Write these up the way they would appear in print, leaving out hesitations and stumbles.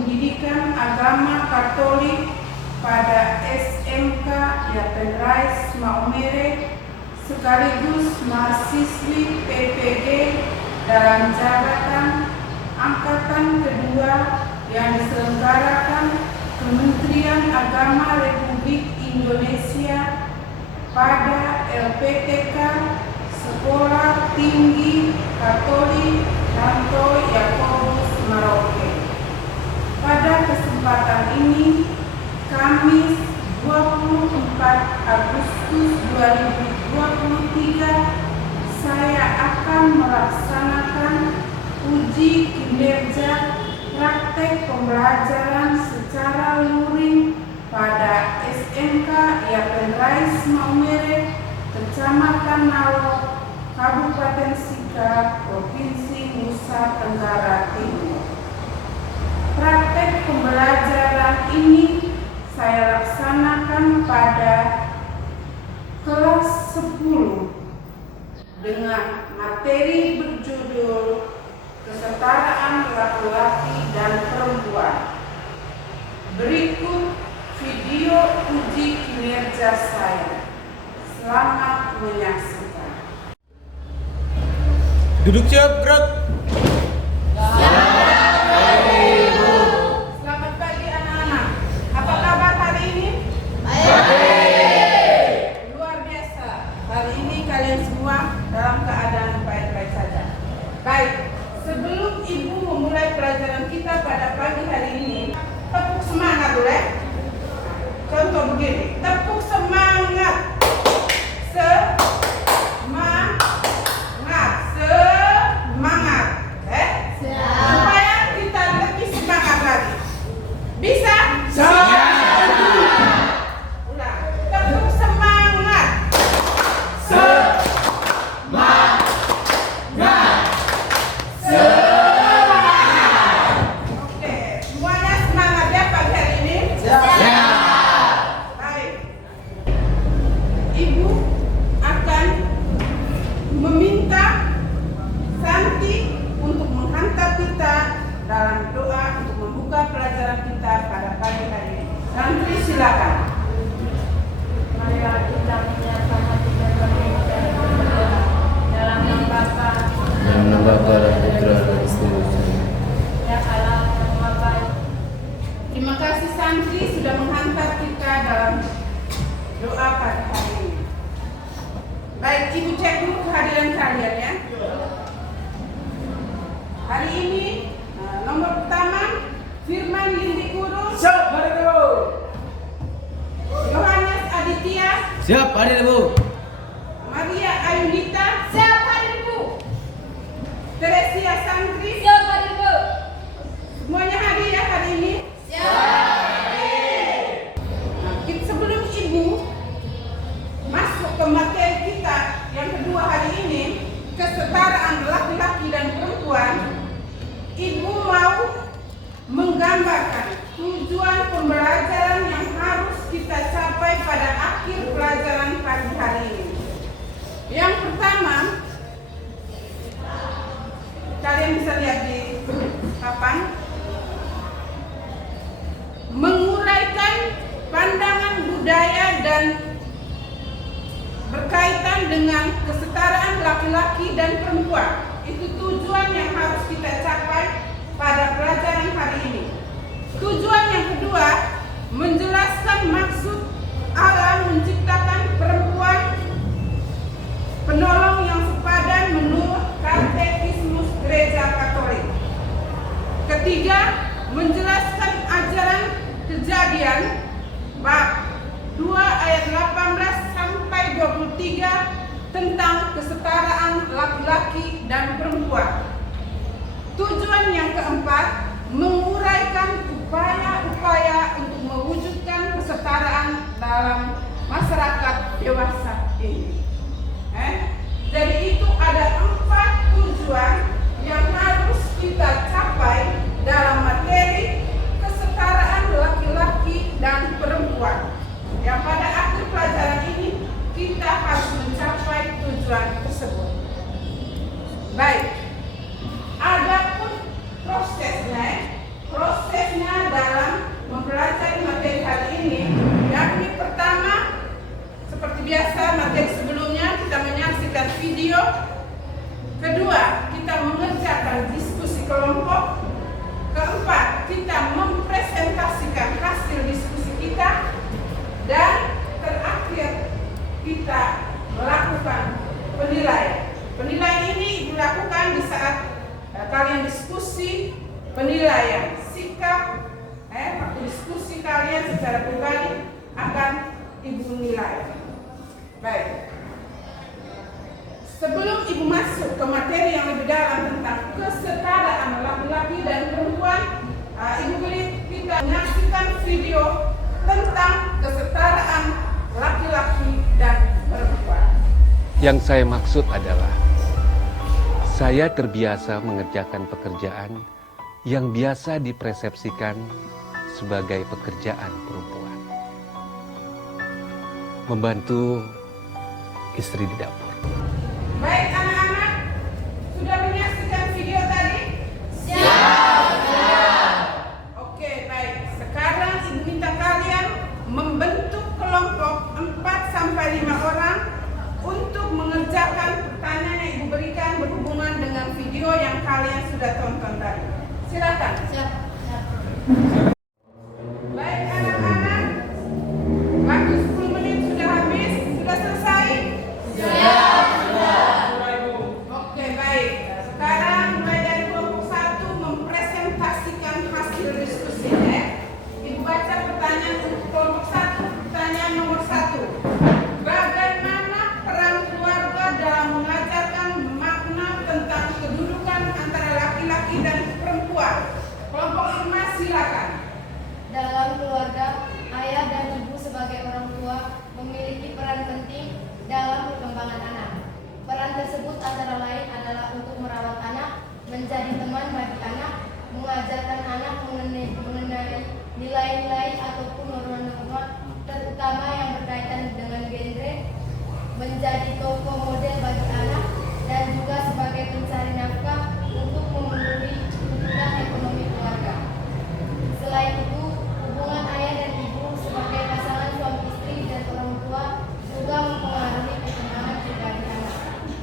Pendidikan Agama Katolik pada SMK Yapen Rais Maumere sekaligus mahasiswi PPG dalam jabatan angkatan kedua yang diselenggarakan Kementerian Agama Republik Indonesia pada LPTK Sekolah Tinggi Katolik Santo Yakobus Merauke. Pada kesempatan ini, Kamis 24 Agustus 2023, saya akan melaksanakan uji kinerja praktek pembelajaran secara luring pada SMK Yapen Rais Maumere, Kecamatan Nalo, Kabupaten Sika, Provinsi Nusa Tenggara Timur. Praktek pembelajaran ini saya laksanakan pada kelas 10 dengan materi berjudul Kesetaraan Laki-laki dan Perempuan. Berikut video uji kinerja saya. Selamat menyaksikan. Duduk siap, gerak. Selamat pagi anak-anak. Apa kabar hari ini? Baik. Luar biasa. Hari ini kalian semua dalam keadaan baik-baik saja. Baik, sebelum Ibu memulai pelajaran kita pada pagi hari ini, tepuk semangat boleh? Contoh begini, tepuk semangat. Semangat. Supaya kita lebih semangat lagi. Bisa? Ulang. Tepuk semangat. Oke, semuanya semangat ya pagi hari ini? Baik. Ibu akan meminta Santi untuk menghantar kita dalam doa untuk membuka pelajaran kita pada pagi hari ini. Santi, silakan. Marilah kita menyatakan kita dalam nama Bapa Dalam nama Bapa dan Putra dan seterusnya. ya Allah yang Maha Baik. Terima kasih Santi sudah menghantar kita dalam doa pada hari ini. Baik, Ibu cek dulu kehadiran kalian ya. Hari ini nomor pertama Firman Lindi Kurung, Siap, Pak Ibu. Yohanes Aditya, Siap, Pak Ibu. Maria Ayunita, Siap Ibu. Teresia Santri. Siap Ibu. Semuanya hadir ya hari ini. Sebelum Ibu masuk ke materi kita yang kedua hari ini, kesetaraan laki-laki dan perempuan, Ibu mau menggambarkan tujuan pembelajaran yang harus kita capai pada akhir pelajaran pagi hari ini. Yang pertama, kalian bisa lihat di papan, menguraikan pandangan budaya dan berkaitan dengan kesetaraan laki-laki dan perempuan. Itu tujuan yang harus kita capai pada pelajaran hari ini. Tujuan yang kedua, menjelaskan maksud Allah menciptakan perempuan penolong yang sepadan menurut Katekismus Gereja Katolik. Ketiga, menjelaskan ajaran Kejadian bab 2 ayat 18 sampai 23 tentang kesetaraan laki-laki dan perempuan. Tujuan yang keempat, menguraikan upaya-upaya untuk mewujudkan kesetaraan dalam masyarakat dewasa ini. Jadi itu ada 4 tujuan yang harus kita capai dalam materi kesetaraan laki-laki dan perempuan. Yang pada akhir pelajaran ini kita harus mencapai tujuan tersebut. Baik, adapun prosesnya, proses video. Kedua, kita mengerjakan diskusi kelompok. Keempat, kita mempresentasikan hasil diskusi kita. Dan terakhir, kita melakukan penilaian. Penilaian ini dilakukan di saat kalian diskusi penilaian sikap waktu diskusi kalian secara pribadi akan Ibu nilai. Baik. Sebelum Ibu masuk ke materi yang lebih dalam tentang kesetaraan laki-laki dan perempuan, Ibu beri kita menyaksikan video tentang kesetaraan laki-laki dan perempuan. Yang saya maksud adalah saya terbiasa mengerjakan pekerjaan yang biasa dipersepsikan sebagai pekerjaan perempuan. Membantu istri di dapur. Baik anak-anak, sudah menyaksikan video tadi? Oke, baik. Sekarang Ibu minta kalian membentuk kelompok 4-5 orang untuk mengerjakan pertanyaan yang Ibu berikan berhubungan dengan video yang kalian sudah tonton tadi. Silakan. Baik anak-anak, waktu 10 menit sudah habis, sudah selesai? Oke, baik. Sekarang mulai dari kelompok 1 mempresentasikan hasil diskusinya. Ibu baca pertanyaan untuk kelompok 1. Pertanyaan nomor 1. Bagaimana peran keluarga dalam mengajarkan makna tentang kedudukan antara laki-laki dan perempuan? Kelompok 5 silakan. Dalam keluarga, ayah dan ibu sebagai orang tua memiliki peran penting dalam perkembangan anak. Peran tersebut antara lain adalah untuk merawat anak, menjadi teman bagi anak, mengajarkan anak mengenai nilai-nilai ataupun norma-norma terutama yang berkaitan dengan genre, menjadi tokoh model bagi anak, dan juga sebagai pencari nafkah untuk memenuhi kebutuhan ekonomi keluarga. Selain itu, hubungan ayah dan ibu sebagai pasangan suami istri dan orang tua juga mempengaruhi perkembangan pribadi anak.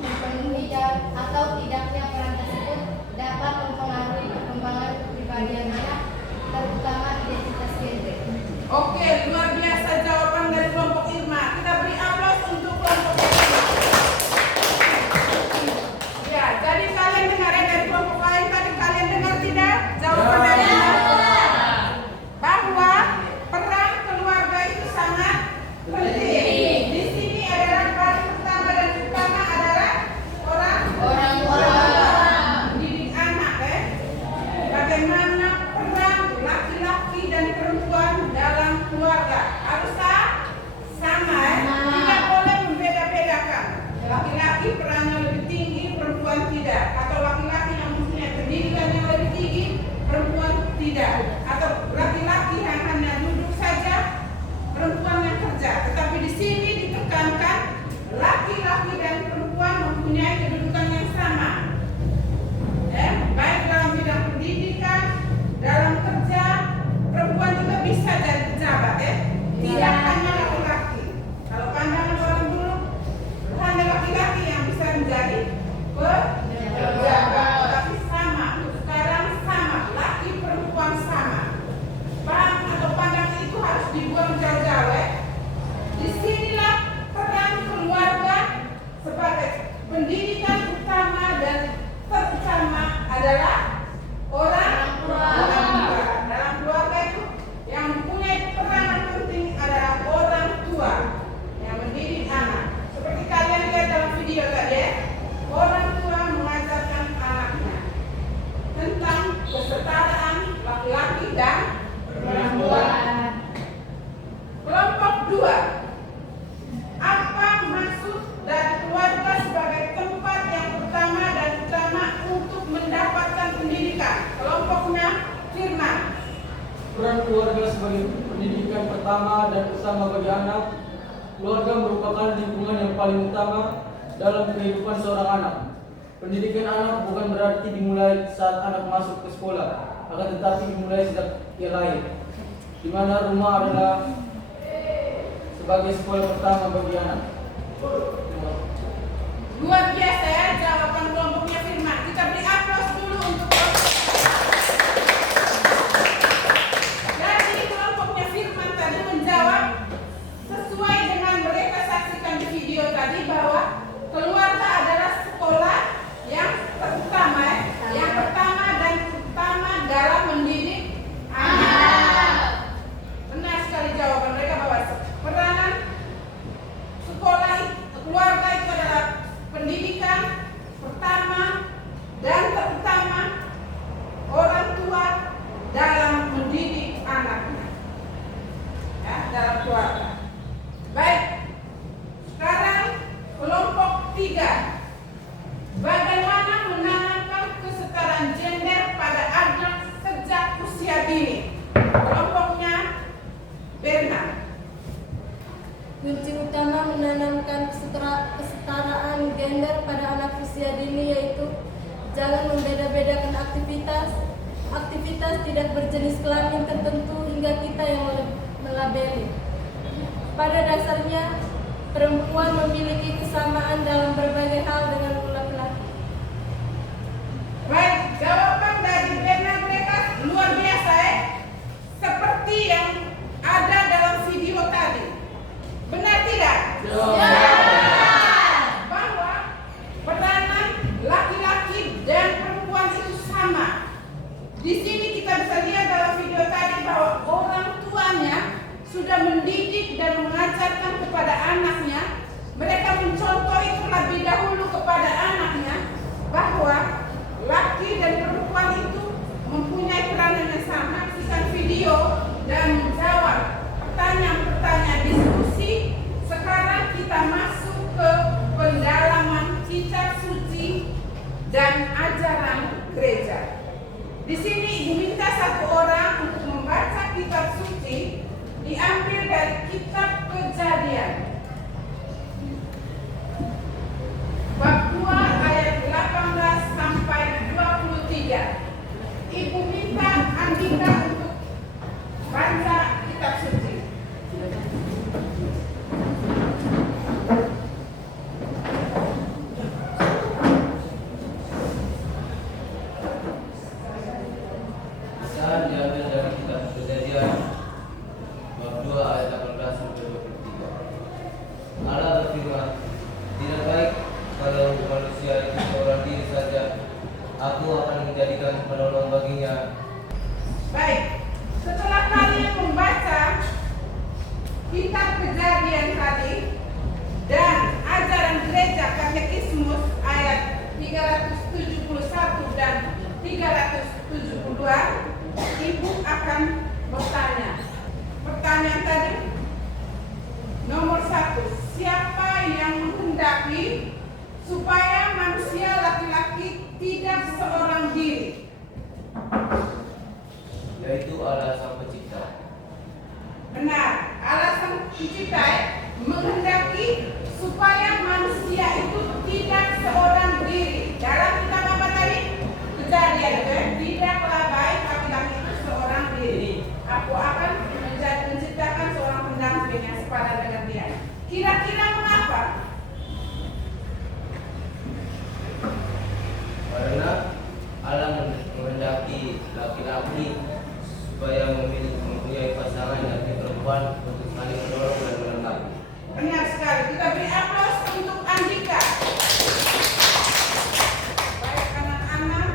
Memenuhi atau tidaknya peran tersebut dapat mempengaruhi perkembangan kepribadian anak, terutama identitas genre. Oke, luar biasa jawaban dari kelompok Irma. Kita beri aplaus untuk kelompok Irma. Ya, jadi kalian dengar ya dari kelompok lain tadi, kalian dengar tidak jawaban dari Irma? Bahwa peran keluarga itu sangat penting. Di sini adalah paling pertama dan utama adalah orang tua. Mendidik anak Bagaimana peran laki-laki dan perempuan dalam keluarga? Harus sama Tidak boleh membeda-bedakan. Laki-laki perannya lebih tinggi, perempuan tidak. Atau laki-laki yang mempunyai pendidikan yang lebih tinggi, perempuan tidak. Atau laki-laki yang hanya duduk saja, perempuan yang kerja. Tetapi di sini ditekankan laki-laki dan perempuan mempunyai kedudukan yang sama. Baik dalam bidang pendidikan, dalam kerja, perempuan juga bisa jadi pejabat Tidak hanya laki-laki. Kalau pandangan orang dulu, hanya laki-laki yang bisa menjadi pejabat. Tapi sama, sekarang sama, laki perempuan sama. Paham atau pandangan itu harus dibuang jauh-jauh Disinilah peran keluarga sebagai pendidikan utama dan terutama adalah orang tua. Dalam keluarga itu yang mempunyai peranan penting adalah orang tua yang mendidik anak. Seperti kalian lihat dalam video tadi orang tua mengajarkan anaknya tentang kesetaraan laki-laki dan perempuan. Kelompok 2. Apa maksud dari keluarga sebagai tempat yang pertama dan utama untuk mendapatkan pendidikan? Kelompoknya Firman. Peran keluarga sebagai pendidikan pertama dan utama bagi anak. Keluarga merupakan lingkungan yang paling utama dalam kehidupan seorang anak. Pendidikan anak bukan berarti dimulai saat anak masuk ke sekolah, akan tetapi dimulai sejak ia lahir, di mana rumah adalah sebagai sekolah pertama bagi anak. Luar biasa ya jawaban kelompoknya Firman. Kita beri aplaus dulu untuk jadi kelompoknya Firman tadi menjawab sesuai dengan mereka saksikan di video tadi bahwa keluarga adalah sekolah yang terutama, yang pertama dan utama dalam mendidik anak. Benar sekali jawaban mereka bahwa peranan sekolah, keluarga itu adalah pendidikan pertama dan terutama orang tua dalam mendidik anaknya, ya, dalam keluarga. Baik, sekarang kelompok 3. Bagaimana menanamkan kesetaraan gender pada anak sejak usia dini? Kelompoknya Bernard. Kunci utama menanamkan kesetaraan gender pada anak usia dini yaitu jangan membeda-bedakan aktivitas tidak berjenis kelamin tertentu hingga kita yang melabeli. Pada dasarnya, perempuan memiliki kesamaan dalam berbagai hal dengan laki-laki. Baik, jawaban dari Bernard mereka luar biasa ya. Seperti yang ada dalam video tadi. Benar tidak? Bahwa peranan laki-laki dan perempuan itu sama. Di sini kita bisa lihat dalam video tadi bahwa orang tuanya sudah mendidik dan mengajarkan kepada anaknya. Mereka mencontoh itu lebih dahulu kepada anaknya bahwa laki dan perempuan itu mempunyai peranan yang sama. Saksikan video dan menjawab pertanyaan-pertanyaan diskusi. Sekarang kita masuk ke pendalaman kitab suci dan ajaran gereja. Di sini diminta satu orang untuk membaca kitab suci diambil dari kitab Kejadian bab 2 ayat 18 sampai 23. Ibu minta Andika untuk baca kitab suci. Dan diambil dari kitab Kejadian bab 2 ayat 18 sampai 23. Allah berfirman, tidak baik kalau manusia itu seorang diri saja. Aku akan menjadikan penolong baginya. Baik, setelah kalian membaca kitab Kejadian tadi dan ajaran gereja katekismus ayat 371 dan 372, ibu akan bertanya. Pertanyaan tadi nomor 1, siapa yang menghendaki supaya manusia laki-laki tidak seorang diri? Yaitu Allah Sang Pencipta. Benar, Allah Sang Pencipta menghendaki supaya manusia itu tidak seorang diri. Dalam kitab apa tadi? Kejadian, tidaklah baik laki-laki itu seorang diri. Aku akan menciptakan seorang pendamping yang sepadan dengan dia. Kira-kira mengapa? Karena Allah menghendaki laki-laki supaya mempunyai pasangan yakni perempuan untuk saling menolong dan melengkapi. Benar sekali. Kita beri aplaus untuk Andika. Baik anak-anak,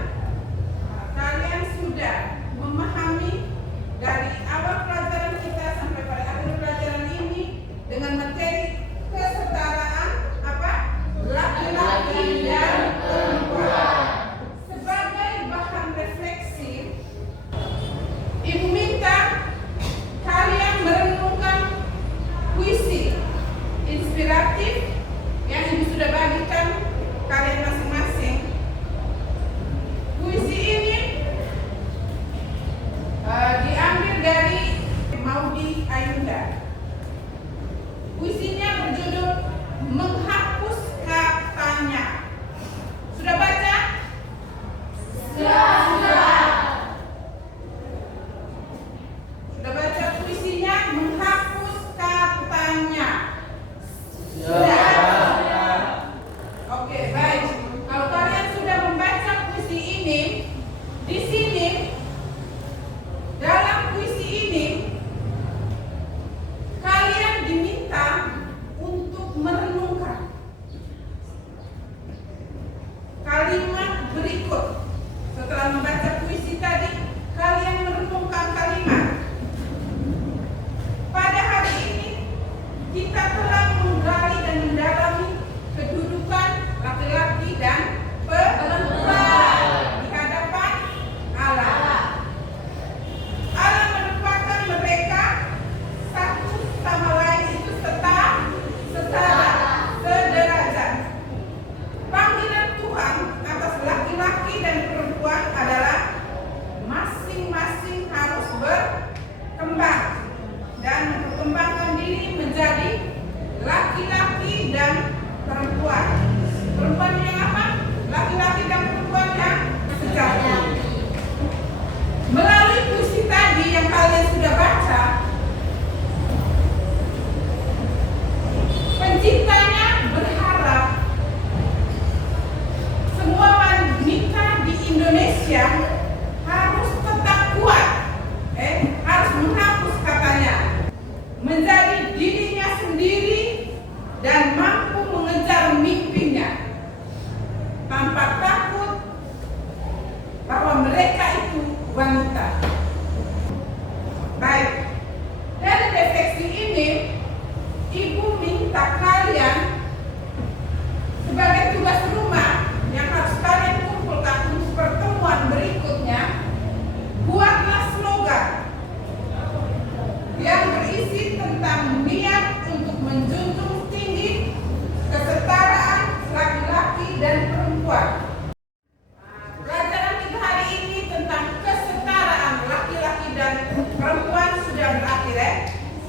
perempuan sudah berakhir ya.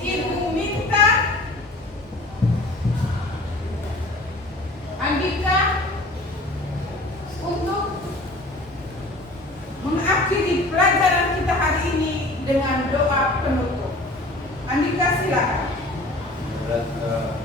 Ibu minta Andika untuk mengakhiri pelajaran kita hari ini dengan doa penutup. Andika silakan. Berat